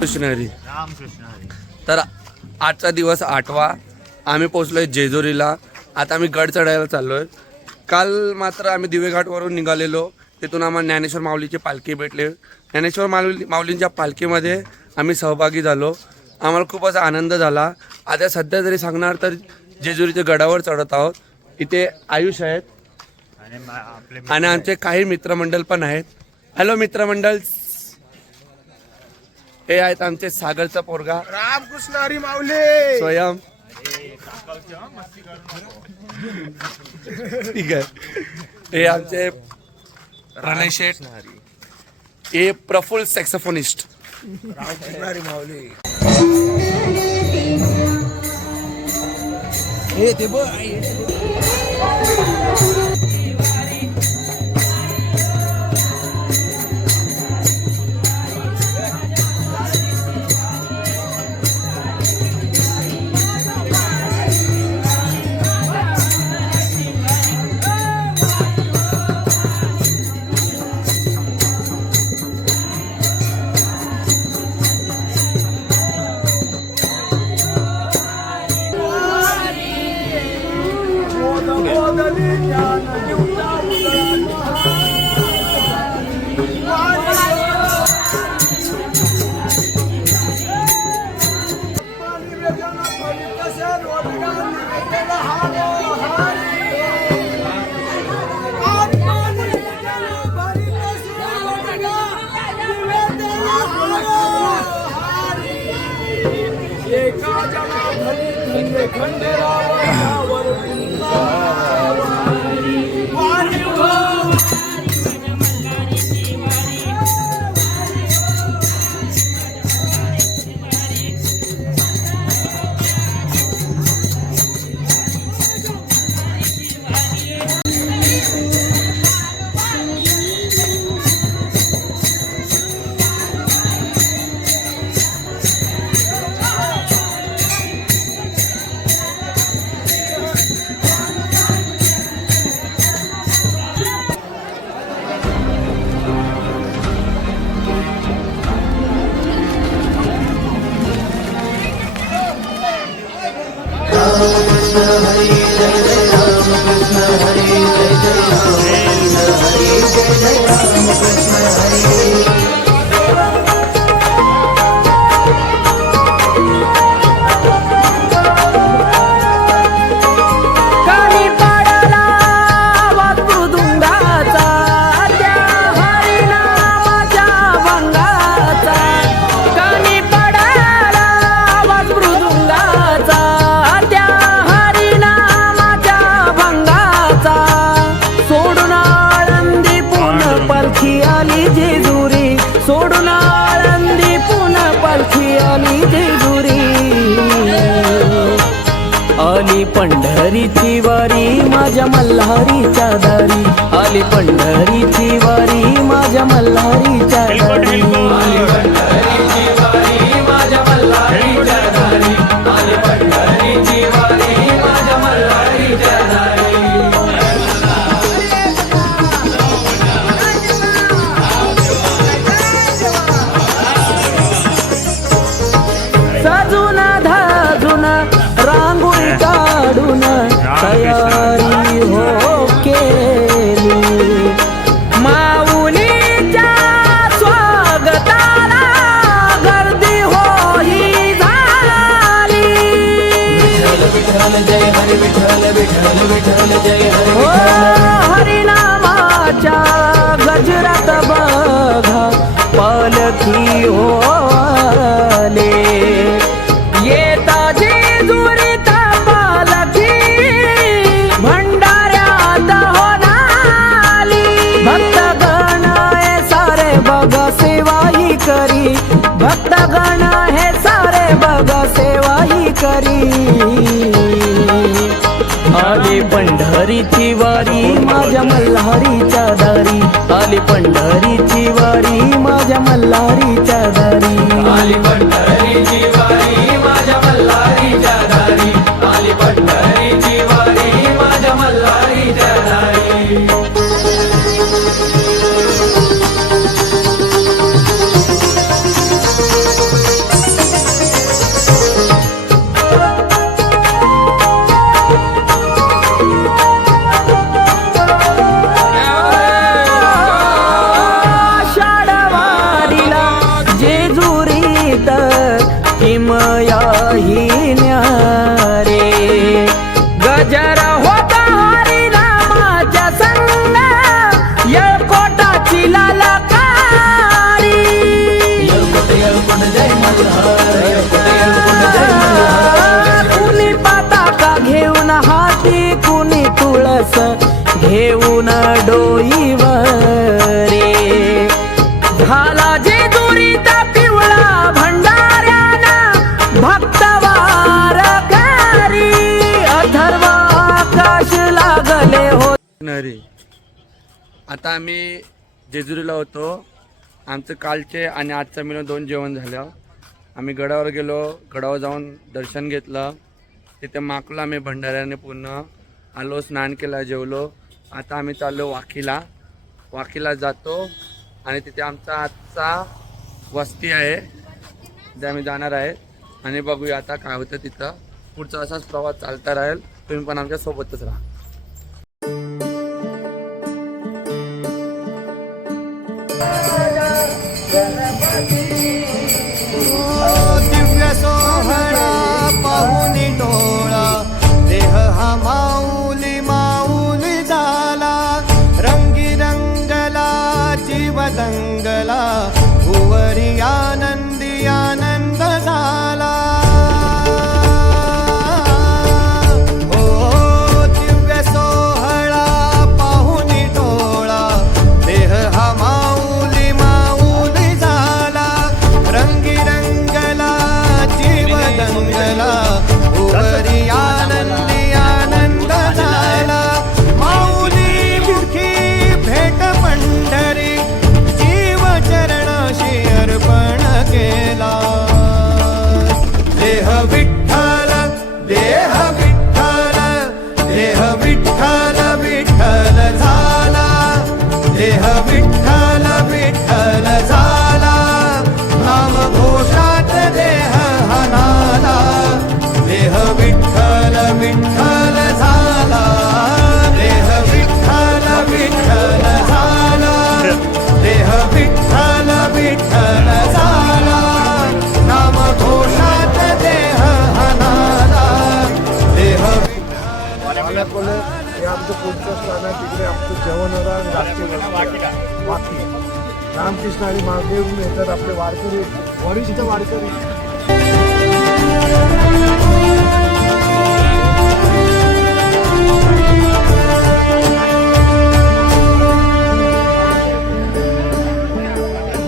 कृष्ण हरी. रामकृष्ण हरी. तर आजचा दिवस 8वा. आम्ही पोहोचलोय जेजुरीला. आता आम्ही गड चढायला चाललोय. काल मात्र आम्ही दिवेघाटवरून निघालेलो. तिथून आम्हाला ज्ञानेश्वर माऊलीची पालखी भेटली. ज्ञानेश्वर माऊलींच्या पालखीमध्ये आम्ही सहभागी झालो. आम्हाला खूप असा आनंद झाला. आता सध्या जरी सांगणार तर जेजुरीच्या गडावर चढत आहोत. इथे आयुष आहेत आणि आमचे काही मित्रमंडळ पण आहेत. हॅलो मित्रमंडळ. हे आहेत आमचे सागरचा पोरगा रामकृष्ण हरी माऊली. स्वयं. ठीक आहे. हे आमचे प्रणय शेठ. हे प्रफुल्ल सॅक्सोफोनिस्ट. रामकृष्ण हरी माऊली. हे ते बघ. आली पंढरीची वारी माझ्या मल्हारीच्या दारी. आली पंढरीची वारी माझ्या मल्हारीच्या दारी. आली पंढरीची वारी माझ्या मल्हारीच्या दारी. आली पंढरीची वारी माझ्या मल्हारीच्या दारी. सजुना धाजुना रांगोळी काढून तयारी हो केली. माऊलीच्या स्वागताला गर्दी होई झाली. विठ्ठल जय हरी विठ्ठल विठ्ठल विठ्ठल जय हरी. हो हरिनामाच्या गजरात बघा पालखी होले. येता जेजुरीत पालखी भंडाऱ्यात होणाली. भक्तगण हे सारे बघ सेवाही करी. भक्तगण हे सारे बघ सेवाही करी. आली पंढरीची वारी माझ्या मल्हारीच्या दारी. आली पंढरीची वारी माझ्या मल्हारीच्या दारी. आली पंढरीची वारी माझ्या मल्हारीच्या दारी. आली पंढरीची वारी माझ्या मल्हारीच्या दारी. नरी. आता आम्ही जेजुरीला होतो. आमचं कालचे आणि आजचं मिळून 2 जेवण झालं. आम्ही गडावर गेलो, गडावर जाऊन दर्शन घेतलं. तिथे माकलो आम्ही भंडाऱ्याने पूर्ण. आलो, स्नान केला, जेवलो. आता आम्ही चाललो वाकीला जातो आणि तिथे आमचा आजचा वस्ती आहे, तिथे आम्ही जाणार आहे आणि बघूया आता काय होतं तिथं. पुढचा असाच प्रवास चालता राहील. तुम्ही पण आमच्या सोबतच राहा. दिव्य सोहळा पाहुनी डोळा, देह हा माऊली माऊली झाला. रंगी रंगला जीव दंगला, भुवरी आनंदी आनंद झाला. हो दिव्य सोहळा पाहुनी डोळा, देह हा माऊली माऊली झाला. रंगी रंगला जीव दंगला, भुवरी आनंदी आनंद झाला. माऊली मुखी भेट पंढरी, जीव चरणाशी अर्पण केला. देह विठ्ठल देह विठ्ठल देह विठ्ठल विठ्ठल झाला. देह विठ्ठल विठ्ठल झाला. नाम घोषात देह हनाला. देह विठ्ठल विठ्ठल झाला. देह विठ्ठल विठ्ठल झाला. देह विठ्ठल विठ्ठल झाला. नाम घोषात देह हनाला. देह पाण्याकोले हे आमचं पुढचं स्थान आहे. तिकडे आमचं जेवण होणार रात्री वाकी रामकृष्ण आणि महादेव येतात आपले वारकरी, वरिष्ठ वारकरी.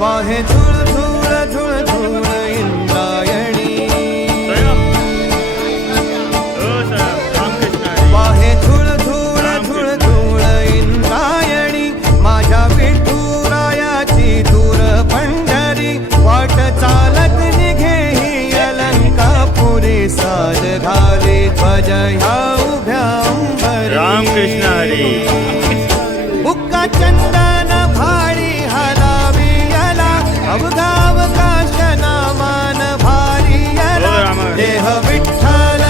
वाहे झुळ झुळ झुळ झुळ इंद्रायणी. वाहे झुळ झुळ झुळ झुळ इंद्रायणी. माझ्या विठुरायाची दूर पंढरी, वाट चालत निघे ही अलंकापुरी. साज घाली ध्वज ह्या उभ्या अंबरी. रामकृष्ण हरी. बुक्का चंदन भाडी हलावी याला, अवघाव काश नामान भारी याला. देह विठ्ठल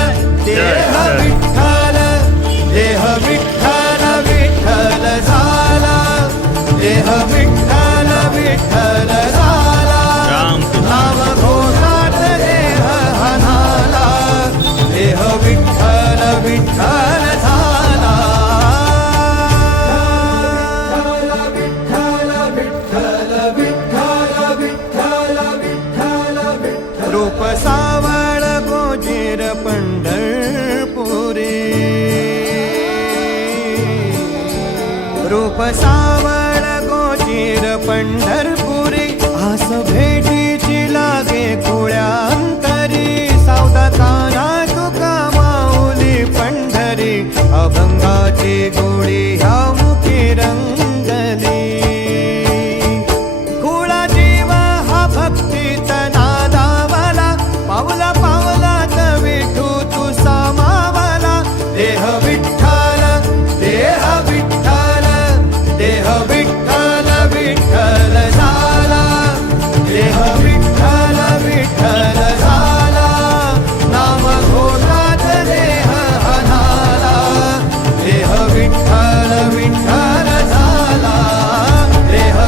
देह विठ्ठल देह विठ्ठल विठ्ठल झाला. देह विठ्ठल विठ्ठल झाला. नाम घोषात देह हनाला. देह विठ्ठल विठ्ठल झाला. रूप सावळ गोजीर पंढरपुरी. रूप सावळ गोजीर पंढरपुरी. आस भेटीची लागे खुळ्या अंतरी. सावधा काना तुका माऊली पंढरी. अभंगाची गोळी ह्या मुखी रंगली. कुळा जीव हा भक्तीत नादावला. पावला पावलात विठू तू सामावला. देह विठ्ठल देह विठ्ठल देह विठ्ठल विठ्ठल झाला. देह विठ्ठल विठ्ठल झाला. नाम घोषात देह हनाला. देह विठ्ठल विठ्ठल झाला. देह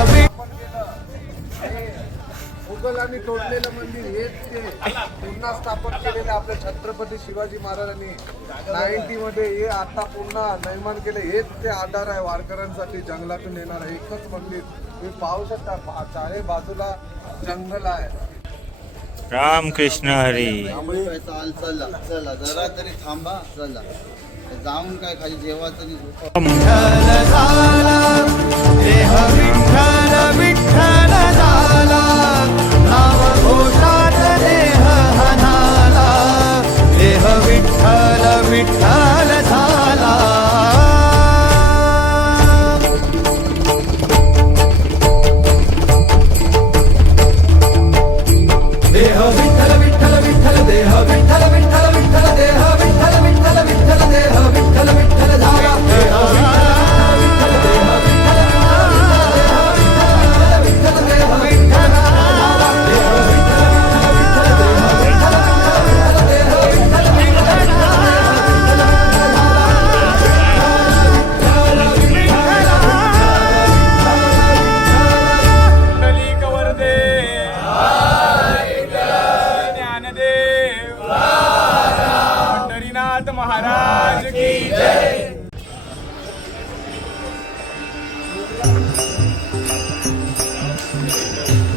मुघलांनी तोडलेलं मंदिर हेच ते पुन्हा स्थापन केलेलं आपल्या छत्रपती शिवाजी महाराजांनी 90 मध्ये. हे आता पुन्हा निर्माण केले. हेच ते आधार आहे वारकऱ्यांसाठी. जंगलातून येणार एकच मंदिर तुम्ही पाहू शकता. चारी बाजूला जंगल आहे. रामकृष्ण हरी. चाल चला चला जरा तरी थांबा. चला जाऊन काय खाली जेवायचं नाही, झोपा. विठ्ठल झाला. देह विठ्ठल विठ्ठल झाला. नाम घोषात देह हनाला. देह विठ्ठल विठ्ठल झाला. महाराज की जय.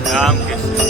रामकृष्ण.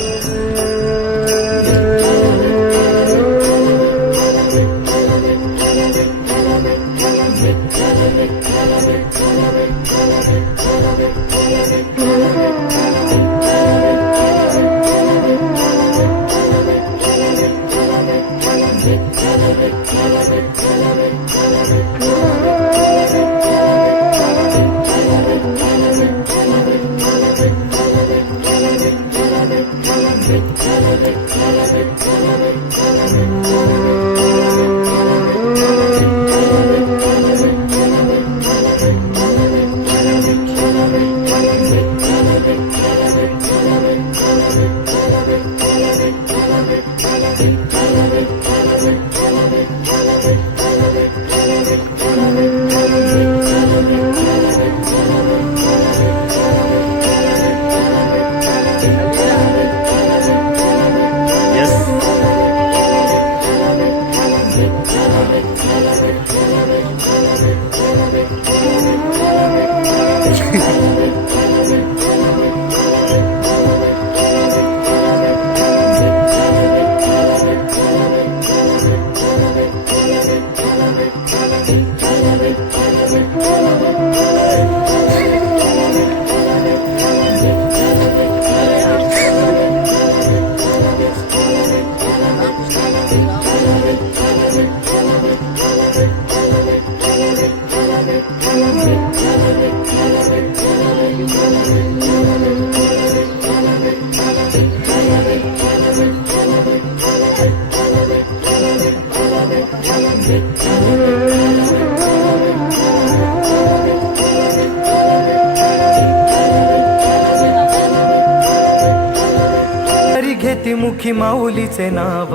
घेती मुखी माऊलीचे नाव,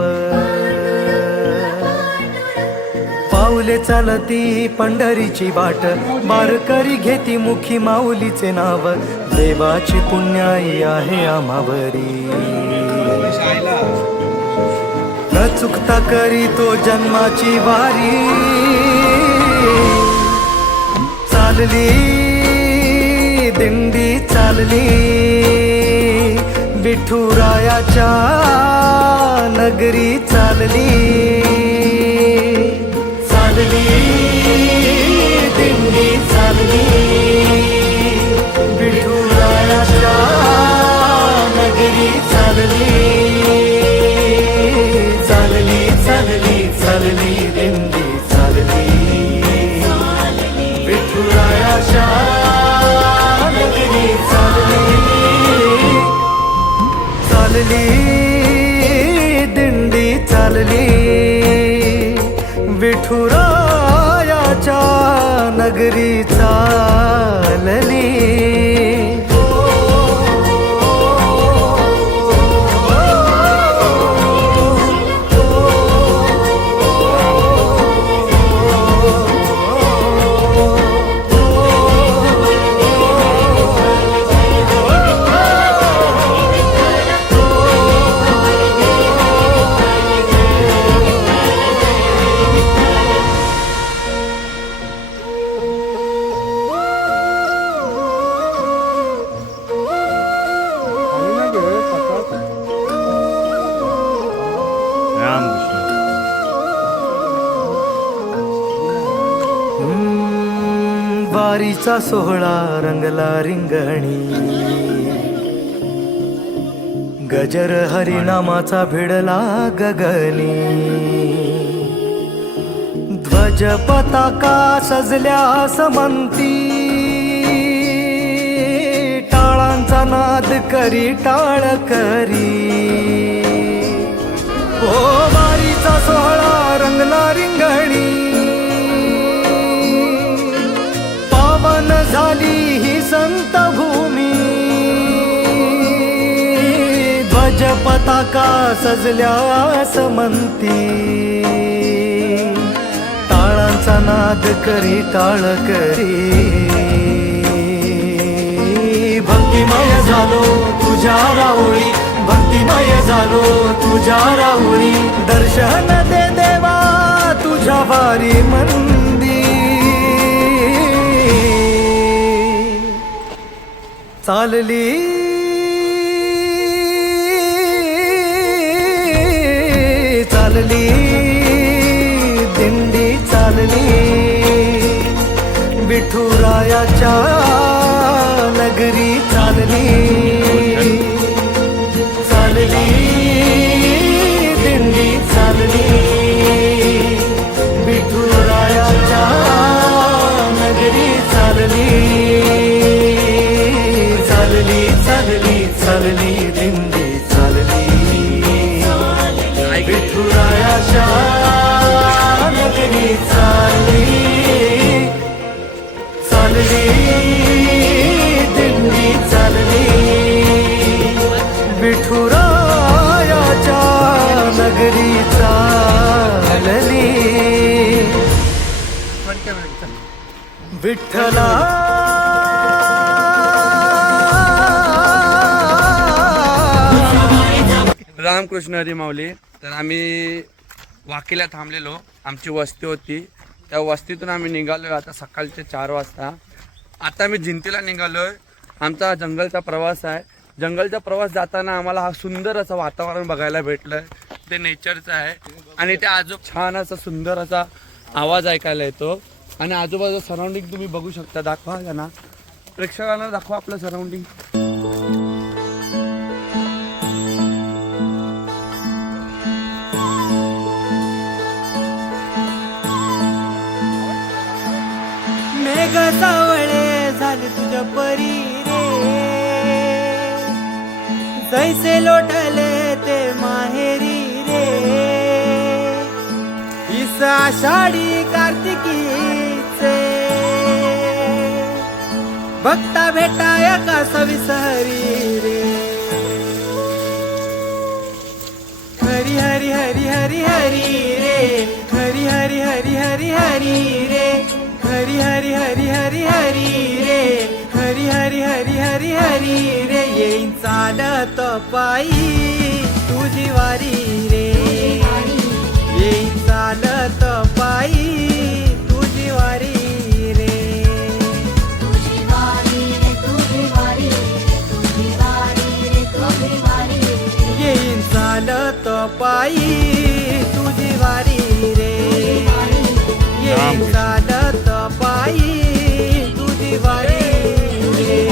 पाऊले चालती पंढरीची बाट, बारकरी घेती मुखी माऊलीचे नाव, देवाची पुण्याई आहे आम्हावरी. न चुकता करी तो जन्माची वारी, चालली दिंडी चालली, विठुरायाच्या नगरी चालली, चालली दिंडी चालली, विठुरायाच्या नगरी चालली, चालली चालली चालली दिंडी चालली, विठुरायाच्या नगरी चालली, चालली दिंडी चालली, विठुरायाच्या नगरी चालली. वारीचा सोहळा रंगला रिंगणी, गजर हरिनामाचा भिडला गगनी, ध्वज पताका सजल्या समंती, टाळांचा नाद करी टाळ करी. ओ वारीचा सोहळा रंगला रिंगणी, पावन झाली ही संत भूमी, ध्वज पताका सजल्या समंती, टाळांचा नाद करी टाळ करी. भक्तिमय झालो तुझ्या राहुळी, भक्तिमय झालो तुझ्या राहुळी, दर्शन दे देवा तुझ्या तुझ्या वारी मंदी चालली चालली दिंडी चालली विठुरायाच्या नगरी चालली चालली दिंडी चालली विठुरायाच्या नगरी चालली चालली चालली चालली दिंडी चालली विठुरायाच्या नगरी चालली चालली दिंडी चालली विठुरायाच्या नगरी चालली विठ्ठला रामकृष्ण हरी माऊली. तर आम्ही वाकीला थांबलेलो, आमची वस्ती होती. त्या वस्तीतून आम्ही निघालो आता सकाळचे 4 वाजता. आता आम्ही जिंतीला निघालोय. आमचा जंगलचा प्रवास आहे. जंगलचा प्रवास जाताना आम्हाला हा सुंदर असं वातावरण बघायला भेटलं. ते नेचरचं आहे आणि त्या छान असा सुंदर असा आवाज ऐकायला येतो. आणि आजूबाजू सराउंडिंग तुम्ही बघू शकता. दाखवा ना प्रेक्षकांना, दाखवा आपलं सराउंडिंग. मेघ सावळे झाले तुझ्या परी रे, जैसे लोटले ते माहेरी रे. ईस आषाढी कार्तिकीचे भक्ता भेटाया का सविसहरी रे. हरी हरी हरी हरी हरी रे, हरी हरी हरी हरी हरी रे, हरी हरी हरी हरी हरी रे, हरी हरी हरी हरी हरी रे. येईन चालत पायी तुझी वारी रे, येईन चालत पायी तुझी वारी रे. तुझी वारी रे, तुझी वारी रे, तुझी वारी रे, तुझी वारी रे. येईन चालत पायी तुझी वारी रे, येईन चालत पायी तुझी वारी रे.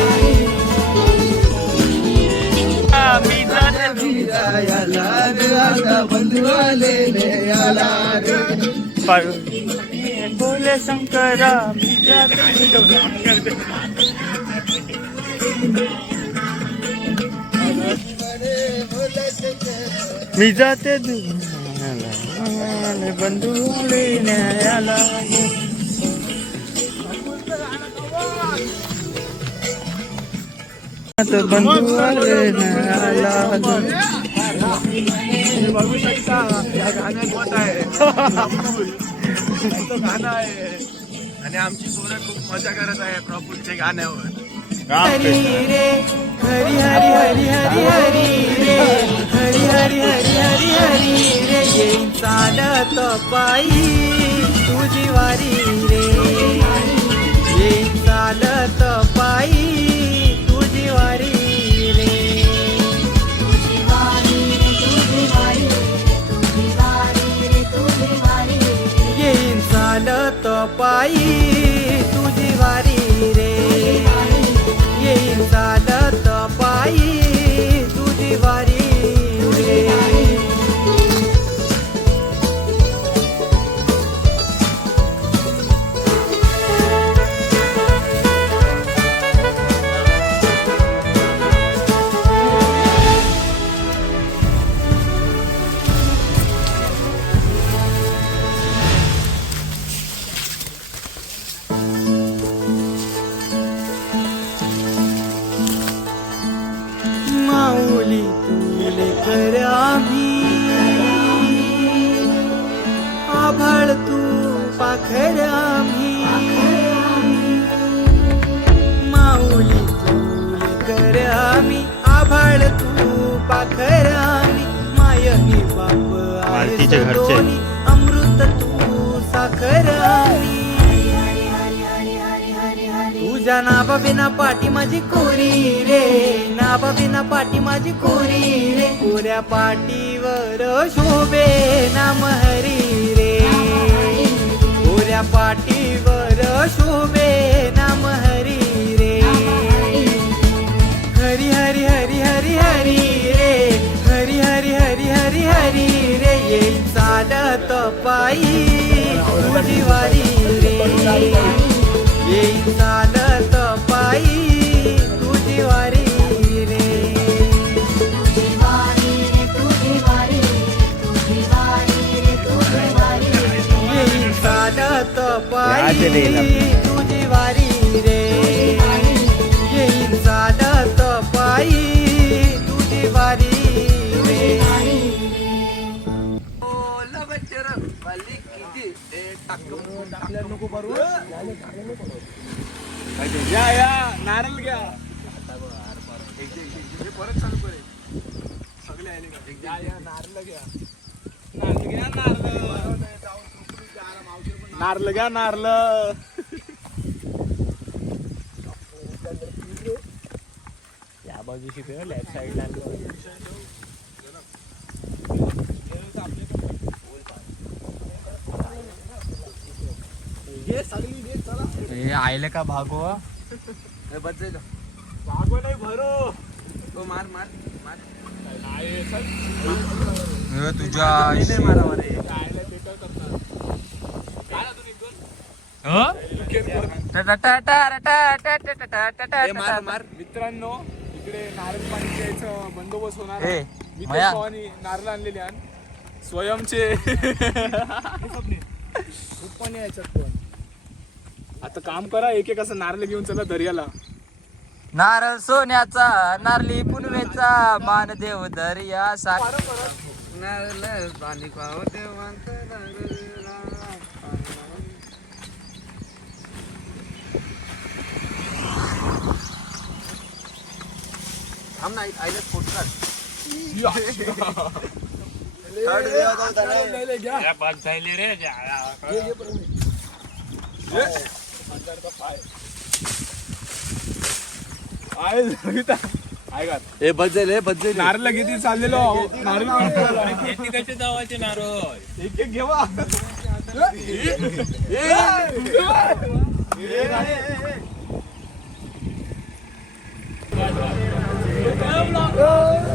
बोले शंकरा मी जाते बंधू न्यायाला. बंधू न्यायाला बघू शकता या गाण्यात होत आहे. गाणं आहे आणि आमची पोरं खूप मजा करत आहे प्रभूच्या गाण्यावर. हरी रे, हरी हरी हरी हरी हरी रे, हरी हरी हरी हरी हरी रे. येईन चालत पायी तुझी वारी रे, येईन चालत पायी तुझी वारी रे. तुझी वारी रे, तुझी वारी रे, तुझी वारी रे, तुझी वारी रे. येईन चालत पायी तुझी वारी रे, येईन चालत पायी तुझी वारी रे. माऊली तुले कर आम्ही, आभाळ तू पाखर आम्ही. माऊली तुले कर आम्ही, आभाळ तू पाखर आम्ही. मायनी बाप आहे मालतीच्या घरचे. दोन्ही, अमृत तू तुझ्या नाभा बिना पाठी माझी कोरी रे, नाभा बिना पाठी माझी कोरी रे, कोऱ्या पाठीवर शोभे नाम हरी रे, कोऱ्या पाठीवर शोभे नाम हरी रे, हरी हरी हरी हरी हरी रे, हरी हरी हरी हरी हरी रे, येईल चालत पायी तुझी वारी रे, येईल चालत पायी तुझी वारी रे, तुझी वारी रे तुझी वारी तुझी वारी रे तुझी वारी येईल चालत पायी तुझी वारी रे, येईल चालत पायी तुझी वारी रे. नारळ घ्या नारळ. या बाजूशी लेफ्ट साईडला आयले का भागो भागो नाही भरो तो मार मार मार तुझ्या मित्रांनो इकडे नारळ पाणी प्यायचं बंदोबस्त होणार ए, मी मया. भावानी नारळ आणलेले स्वयंचे आता काम करा एक एक असं नारळ घेऊन चला दर्याला. नारळ सोन्याचा नारळी पुनवेचा मानदेव दर्या सा नारळ पाणी पाव देवांत थांब नाही आईला फोटो काढ. हे बदल हे बदल नारळ किती चाललेलो नारळ कसे जावायचे नारळ एक एक घेवा.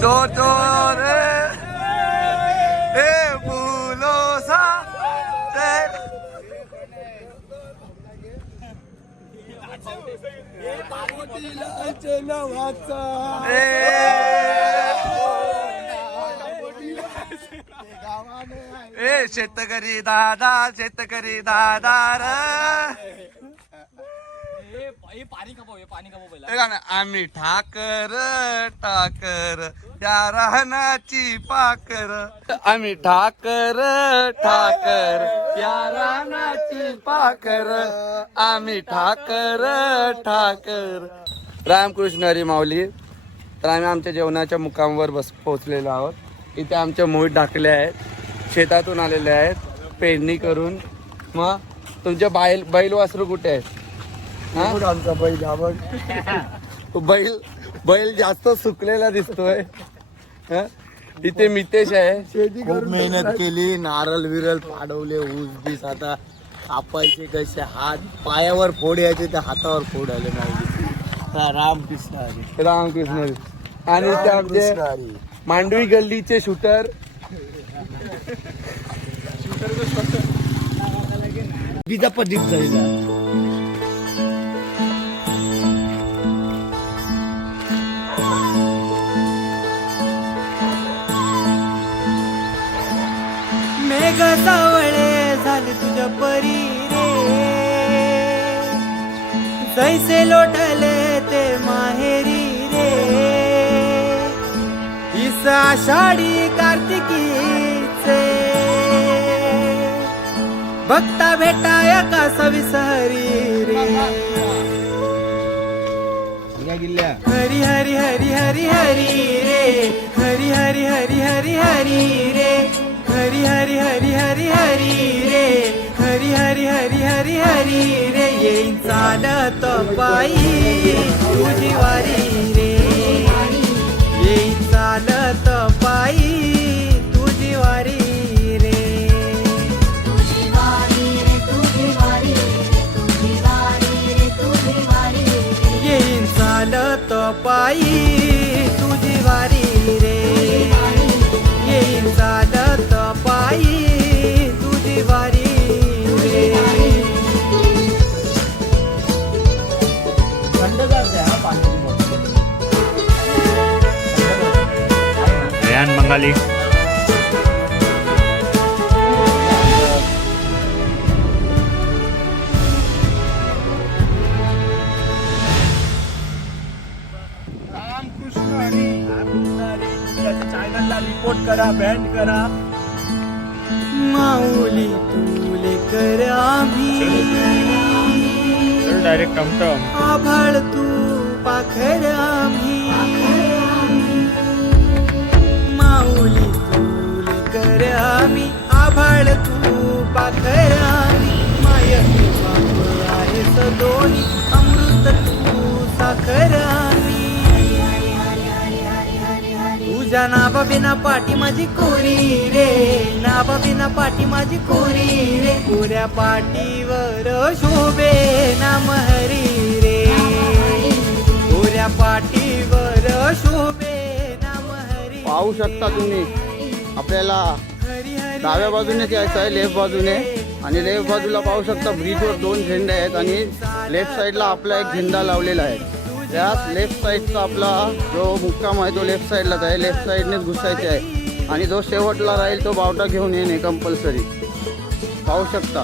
चोर चोर हे फुलो सा ए शेतकरी दादा शेतकरी दादा आम्ही ठाकर ठाकर या रानाची पाकर आम्ही ठाकर ठाकर या रानाची पाकर आम्ही ठाकर ठाकर. रामकृष्ण हरी माऊली. तर आम्ही आमच्या जेवणाच्या मुकामावर पोहोचलेलो आहोत. इथे आमचे मोहित ढाकले आहेत, शेतातून आलेले आहेत पेरणी करून. मग तुमचे बैल वासरू कुठे आहेत? आमचा बैल बैल जास्त सुकलेला दिसतोय. इथे मितेश आहे. खूप मेहनत केली, नारळ विरल पाडवले, ऊस बीस आता कापायचे कसे, हात पायावर फोड यायचे तर हातावर फोड आले नाही. रामकृष्ण हरी. रामकृष्ण हरी. आणि इथे आमचे मांडवी गल्लीचे शूटर बिजा पदीप जायला. मेघ सावळे झाले तुझ्या परी रे, जैसे लोटले ते माहेरी रे, इस आषाढी कार्तिकीचे बघता भेटाया का सविसरी रे. हरी हरी हरी हरी हरी रे, हरी हरी हरी हरी हरी रे, हरी हरी हरी हरी हरी रे, हरी हरी हरी हरी हरी रे, येईन चालत पायी पायी तुझी वारी रे येईल चालत पायी तुझी वारी रे रेहान बंगाली चॅनलला रिपोर्ट करा बँड करा माऊली तुले कर आम्ही डायरेक्ट टमटम आभाळ तू पाखर आम्ही माऊली तुले कर आम्ही आभाळ तू पाखर आम्ही माय बाप आहेस दोन्ही अमृत तू साखर आम्ही तुझ्या नावा बिना पाठी माझी कोरी रे नावा बिना पाठी माझी कोरी रे कोऱ्या पाठीवर शोभे नाम हरी रे कोऱ्या पाठीवर शोभे नाम हरी पाहू शकता तुम्ही आपल्याला डाव्या बाजूने यायचं आहे लेफ्ट बाजूने आणि लेफ्ट बाजूला पाहू शकता ब्रिजवर 2 झेंडे आहेत आणि लेफ्ट साईडला आपला एक झेंडा लावलेला आहे त्यात लेफ्ट साईडचा आपला जो मुक्काम आहे तो लेफ्ट साईडलाच आहे लेफ्ट साईडनेच घुसायचे आहे आणि जो शेवटला राहील तो बावटा घेऊन येणे कंपल्सरी पाहू शकता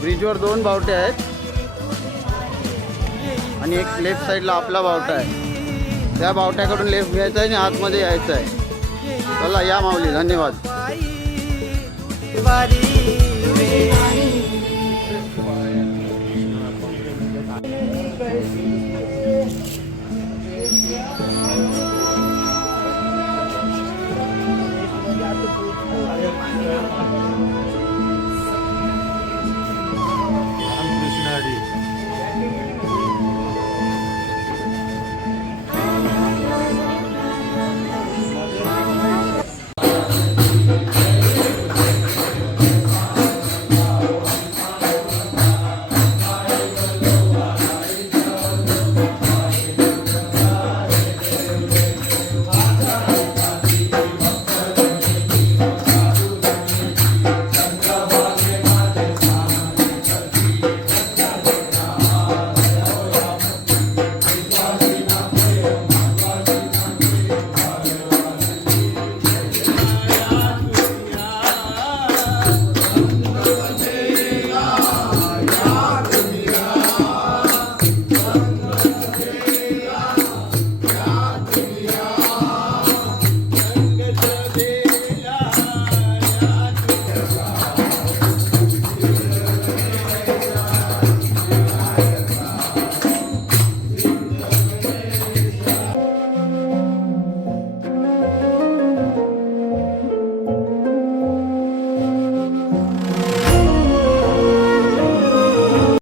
ब्रिजवर 2 बावटे आहेत आणि एक लेफ्ट साईडला आपला बावटा आहे त्या बावट्याकडून लेफ्ट घ्यायचा आहे आणि आतमध्ये यायचं आहे चला या माऊली धन्यवाद वारी